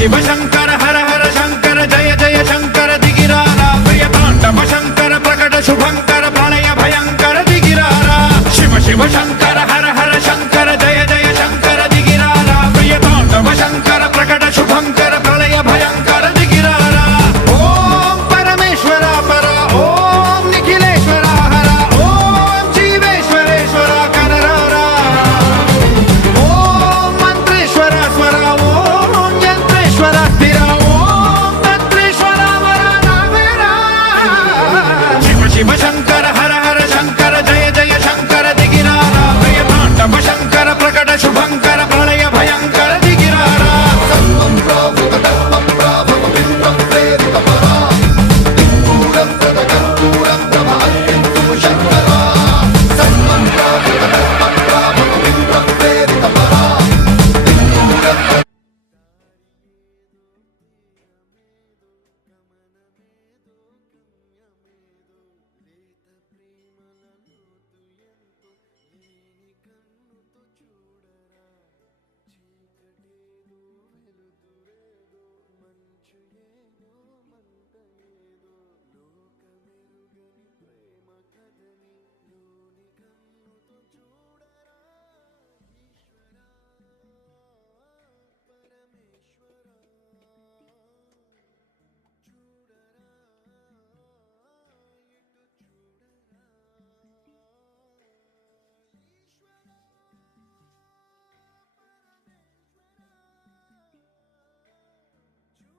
शिव शंकर हर हर शंकर जय जय शंकर दिगिरारा प्रिय तांडव शंकर प्रकट शुभंकर प्रलय भयंकर दिगिरारा शिव शिव शंकर